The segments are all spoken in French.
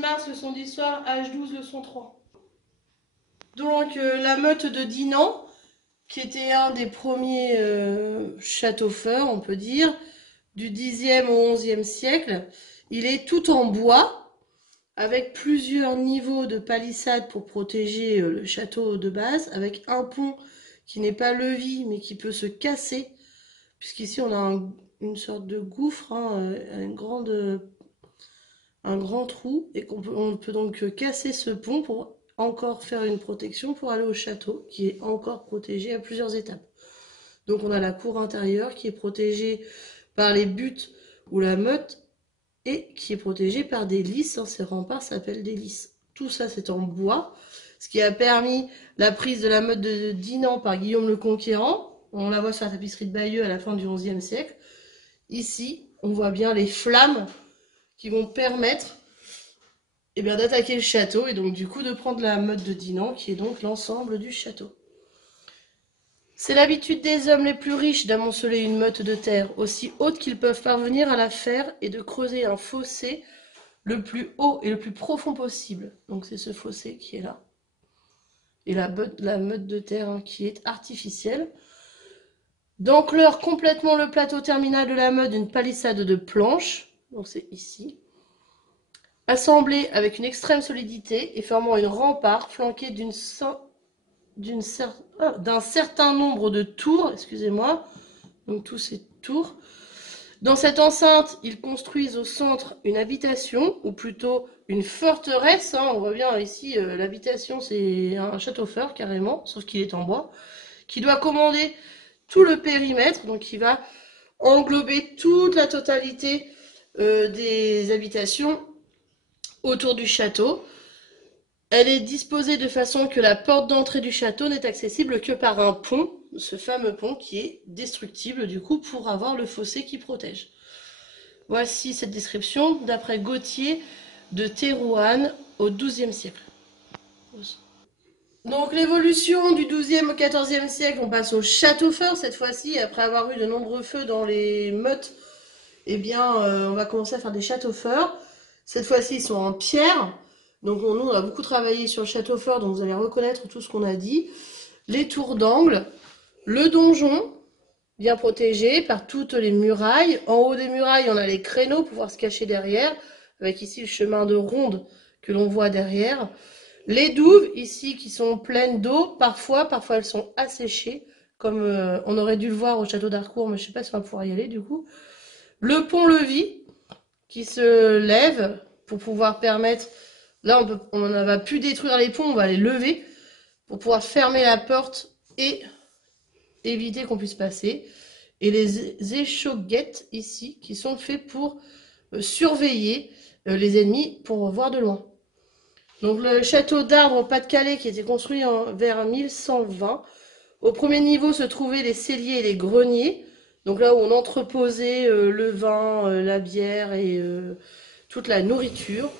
Mars, leçon d'histoire, H12, leçon 3. Donc la meute de Dinan, qui était un des premiers châteaux forts, on peut dire, du 10e au 11e siècle. Il est tout en bois, avec plusieurs niveaux de palissade pour protéger le château de base, avec un pont qui n'est pas levis, mais qui peut se casser, puisqu'ici on a une sorte de gouffre, hein, un grand trou, et on peut donc casser ce pont pour encore faire une protection pour aller au château, qui est encore protégé à plusieurs étapes. Donc on a la cour intérieure qui est protégée par les buttes ou la meute, et qui est protégée par des lys, hein, ces remparts s'appellent des lys. Tout ça c'est en bois, ce qui a permis la prise de la meute de Dinan par Guillaume le Conquérant. On la voit sur la tapisserie de Bayeux à la fin du XIe siècle. Ici, on voit bien les flammes qui vont permettre d'attaquer le château et donc du coup de prendre la meute de Dinan, qui est donc l'ensemble du château. C'est l'habitude des hommes les plus riches d'amonceler une meute de terre aussi haute qu'ils peuvent parvenir à la faire et de creuser un fossé le plus haut et le plus profond possible. Donc c'est ce fossé qui est là. Et la meute de terre, hein, qui est artificielle. D'enclore complètement le plateau terminal de la meute d'une palissade de planches. Donc c'est ici. Assemblée avec une extrême solidité et formant une rempart flanquée d'un certain nombre de tours, excusez-moi, donc tous ces tours. Dans cette enceinte, ils construisent au centre une habitation, ou plutôt une forteresse, hein, on voit bien ici, l'habitation c'est un château fort carrément, sauf qu'il est en bois, qui doit commander tout le périmètre, donc qui va englober toute la totalité des habitations autour du château. Elle est disposée de façon que la porte d'entrée du château n'est accessible que par un pont, ce fameux pont qui est destructible du coup pour avoir le fossé qui protège. Voici cette description d'après Gauthier de Thérouanne au XIIe siècle. Donc l'évolution du XIIe au XIVe siècle, on passe au château fort cette fois-ci, après avoir eu de nombreux feux dans les meutes, on va commencer à faire des châteaux forts. Cette fois-ci, ils sont en pierre. Donc nous, on a beaucoup travaillé sur le château fort, donc vous allez reconnaître tout ce qu'on a dit. Les tours d'angle, le donjon, bien protégé par toutes les murailles. En haut des murailles, on a les créneaux pour pouvoir se cacher derrière, avec ici le chemin de ronde que l'on voit derrière. Les douves, ici, qui sont pleines d'eau, parfois elles sont asséchées, comme on aurait dû le voir au château d'Harcourt, mais je ne sais pas si on va pouvoir y aller du coup. Le pont-levis, qui se lève pour pouvoir permettre... Là, on ne va plus détruire les ponts, on va les lever pour pouvoir fermer la porte et éviter qu'on puisse passer. Et les échauguettes ici, qui sont faits pour surveiller les ennemis pour voir de loin. Donc le château d'Arbre au Pas-de-Calais qui était construit vers 1120. Au premier niveau se trouvaient les celliers et les greniers. Donc là où on entreposait le vin, la bière et toute la nourriture.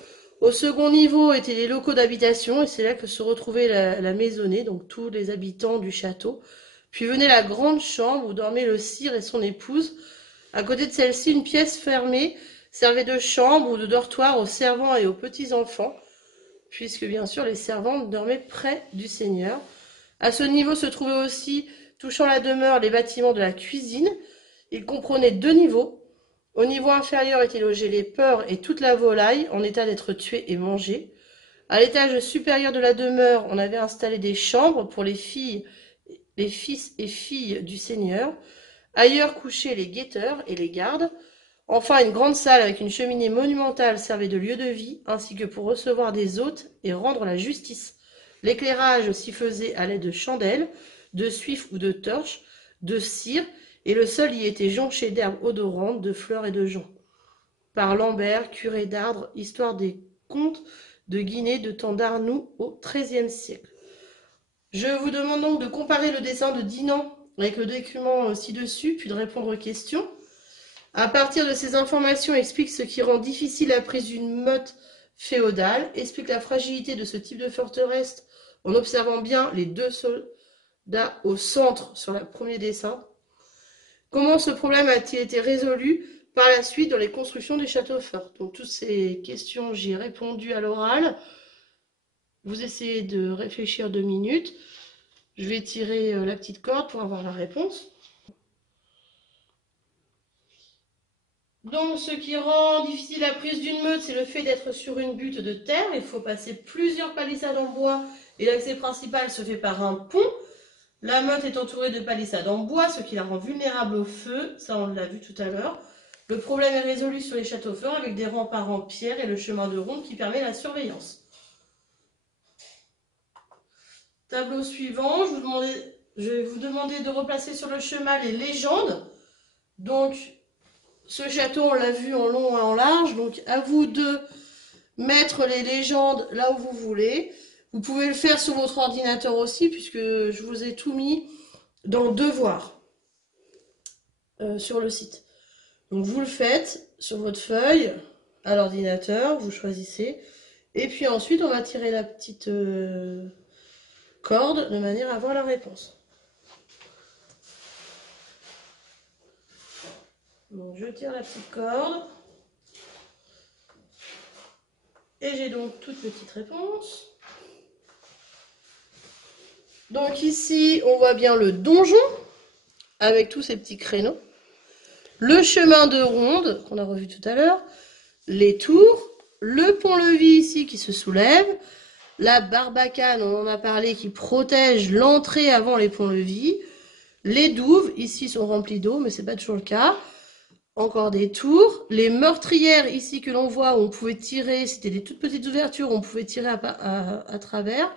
Au second niveau étaient les locaux d'habitation et c'est là que se retrouvait la maisonnée, donc tous les habitants du château. Puis venait la grande chambre où dormait le sire et son épouse. À côté de celle-ci, une pièce fermée servait de chambre ou de dortoir aux servants et aux petits-enfants, puisque bien sûr les servantes dormaient près du seigneur. À ce niveau se trouvaient aussi, touchant la demeure, les bâtiments de la cuisine. Il comprenait 2 niveaux. Au niveau inférieur étaient logés les porcs et toute la volaille en état d'être tués et mangés. À l'étage supérieur de la demeure, on avait installé des chambres pour les fils et filles du seigneur. Ailleurs couchaient les guetteurs et les gardes. Enfin, une grande salle avec une cheminée monumentale servait de lieu de vie, ainsi que pour recevoir des hôtes et rendre la justice. L'éclairage s'y faisait à l'aide de chandelles, de suifs ou de torches, de cire, et le sol y était jonché d'herbes odorantes, de fleurs et de joncs. Par Lambert, curé d'Ardres, histoire des contes de Guinée de temps d'Arnoux au XIIIe siècle. Je vous demande donc de comparer le dessin de Dinan avec le document ci-dessus, puis de répondre aux questions. À partir de ces informations, explique ce qui rend difficile la prise d'une meute féodale, explique la fragilité de ce type de forteresse en observant bien les 2 soldats au centre sur le premier dessin. Comment ce problème a-t-il été résolu par la suite dans les constructions des châteaux forts. Donc toutes ces questions, j'y ai répondu à l'oral. Vous essayez de réfléchir 2 minutes. Je vais tirer la petite corde pour avoir la réponse. Donc ce qui rend difficile la prise d'une meute, c'est le fait d'être sur une butte de terre. Il faut passer plusieurs palissades en bois et l'accès principal se fait par un pont. La meute est entourée de palissades en bois, ce qui la rend vulnérable au feu. Ça, on l'a vu tout à l'heure. Le problème est résolu sur les châteaux forts avec des remparts en pierre et le chemin de ronde qui permet la surveillance. Tableau suivant, je vais vous demander de replacer sur le chemin les légendes. Donc, ce château, on l'a vu en long et en large. Donc, à vous de mettre les légendes là où vous voulez. Vous pouvez le faire sur votre ordinateur aussi, puisque je vous ai tout mis dans Devoirs sur le site. Donc, vous le faites sur votre feuille, à l'ordinateur, vous choisissez. Et puis ensuite, on va tirer la petite corde de manière à avoir la réponse. Donc, je tire la petite corde. Et j'ai donc toute petite réponse. Donc ici, on voit bien le donjon, avec tous ces petits créneaux. Le chemin de ronde, qu'on a revu tout à l'heure. Les tours. Le pont-levis ici qui se soulève. La barbacane, on en a parlé, qui protège l'entrée avant les ponts-levis. Les douves, ici, sont remplies d'eau, mais c'est pas toujours le cas. Encore des tours. Les meurtrières ici que l'on voit, où on pouvait tirer, c'était des toutes petites ouvertures, on pouvait tirer à travers.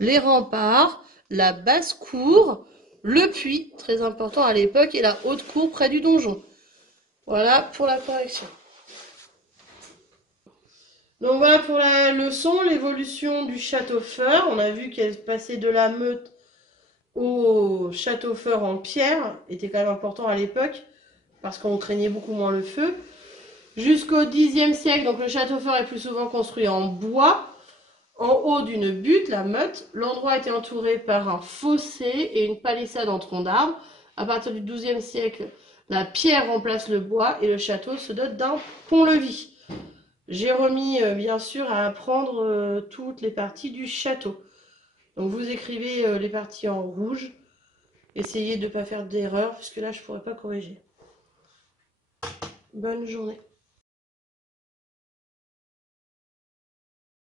Les remparts, la basse-cour, le puits, très important à l'époque, et la haute cour près du donjon. Voilà pour la correction. Donc voilà pour la leçon, l'évolution du château fort. On a vu qu'elle passait de la meute au château fort en pierre, était quand même important à l'époque, parce qu'on craignait beaucoup moins le feu. Jusqu'au Xe siècle, donc le château fort est plus souvent construit en bois. En haut d'une butte, la meute, l'endroit était entouré par un fossé et une palissade en tronc d'arbre. À partir du XIIe siècle, la pierre remplace le bois et le château se dote d'un pont-levis. J'ai remis, bien sûr, à apprendre toutes les parties du château. Donc vous écrivez les parties en rouge. Essayez de ne pas faire d'erreur, parce que là, je ne pourrais pas corriger. Bonne journée.